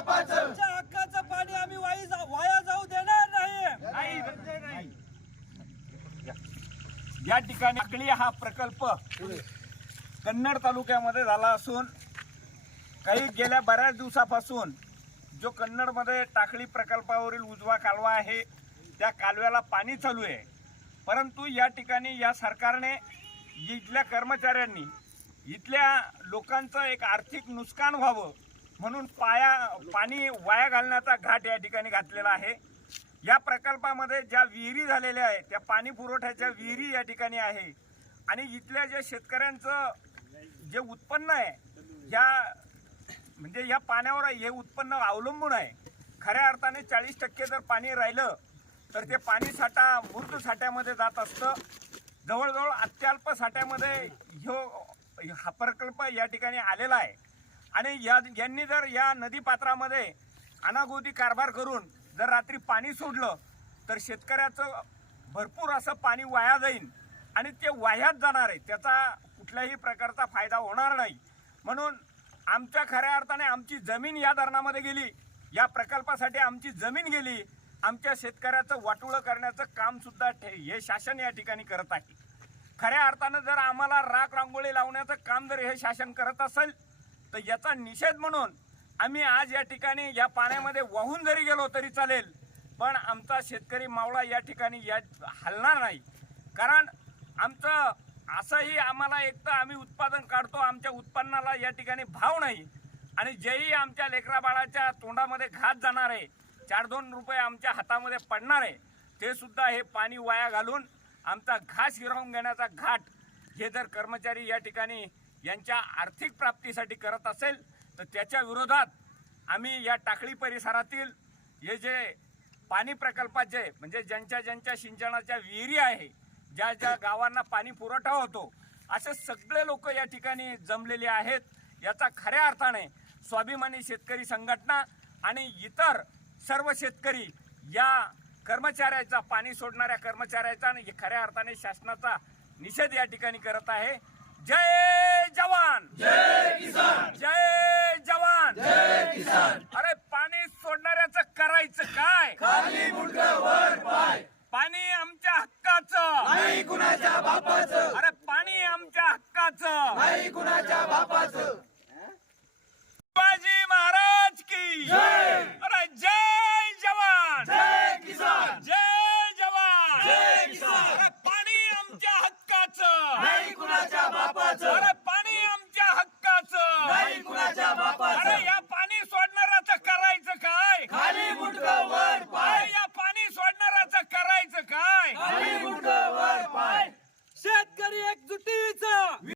बापाचं. आमच्या हक्काचं पाणी आम्ही वाई जा- वाया जाऊ देणार नाही नाही नाही. या ठिकाणी टाकळी हा प्रकल्प कन्नड तालुक्यामध्ये झाला असून काही गेल्या बऱ्याच दिवसापासून जो कन्नडमध्ये टाकळी प्रकल्पावरील उजवा कालवा आहे त्या कालव्याला पाणी चालू आहे. परंतु या ठिकाणी या सरकारने इथल्या कर्मचाऱ्यांनी इथल्या लोकांचं एक आर्थिक नुकसान व्हावं म्हणून पाया पाणी वाया घालण्याचा घाट या ठिकाणी घातलेला आहे. या प्रकल्पामध्ये ज्या विहिरी झालेल्या आहेत त्या पाणी पुरवठ्याच्या विहिरी या ठिकाणी आहे. आणि इथल्या ज्या शेतकऱ्यांचं जे उत्पन्न आहे या म्हणजे या पाण्यावर हे उत्पन्न अवलंबून आहे. खऱ्या अर्थाने चाळीस टक्के जर पाणी राहिलं तर ते पाणी साठा मृत साठ्यामध्ये जात असतं. जवळजवळ अत्यल्प साठ्यामध्ये ह्यो हा प्रकल्प या ठिकाणी आलेला आहे. आणि या यांनी जर या नदीपात्रामध्ये अनागोदी कारभार करून जर रात्री पाणी सोडलं तर शेतकऱ्याचं भरपूर असं पाणी वाया जाईल आणि ते वाह्यात जाणार आहे. त्याचा कुठल्याही प्रकारचा फायदा होणार नाही. म्हणून आमच्या खऱ्या अर्थाने आमची जमीन या धरणामध्ये गेली. या प्रकल्पासाठी आमची जमीन गेली. आमच्या शेतकऱ्याचं वाटोळं करण्याचं कामसुद्धा ठे- हे शासन या ठिकाणी करत आहे. खऱ्या अर्थानं जर आम्हाला राख रांगोळी लावण्याचं काम जर हे शासन करत असेल तर याचा निषेध म्हणून आम्ही आज या ठिकाणी या पाण्यामध्ये वाहून जरी गेलो तरी चालेल पण आमचा शेतकरी मावळा या ठिकाणी या हलणार नाही. कारण आमचं असंही आम्हाला एक तर आम्ही उत्पादन काढतो आमच्या उत्पन्नाला या ठिकाणी भाव नाही. आणि जेही आमच्या लेकरा बाळाच्या तोंडामध्ये घात जाणार आहे चार दोन रुपये आमच्या हातामध्ये पडणार आहे ते सुद्धा हे पाणी वाया घालून आमचा घास हिरावून घेण्याचा घाट हे जर कर्मचारी या ठिकाणी यांच्या आर्थिक प्राप्तीसाठी करत असेल तर त्याच्या विरोधात आम्ही या टाकळी परिसरातील हे जे पाणी प्रकल्पाचे म्हणजे ज्यांच्या ज्यांच्या सिंचनाच्या विहिरी आहे ज्या ज्या गावांना पाणी पुरवठा होतो असे सगळे लोक या ठिकाणी जमलेले आहेत. याचा खऱ्या अर्थाने स्वाभिमानी शेतकरी संघटना आणि इतर सर्व शेतकरी या कर्मचाऱ्याचा पाणी सोडणाऱ्या कर्मचाऱ्याचा आणि खऱ्या अर्थाने शासनाचा निषेध या ठिकाणी करत आहे. जय जवान। जय किसान जय जवान। जय किसान अरे पाणी सोडणाऱ्याचं करायचं काय? खाली मुंडक वर पाय. पाणी आमच्या हक्काचं. नाही कुणाच्या बापाचं. अरे पाणी आमच्या हक्काचं. नाही कुणाच्या बापाचं. शिवाजी महाराज की. जय! अरे जय जवान. जय किसान. जय जवान. जय किसान! আছে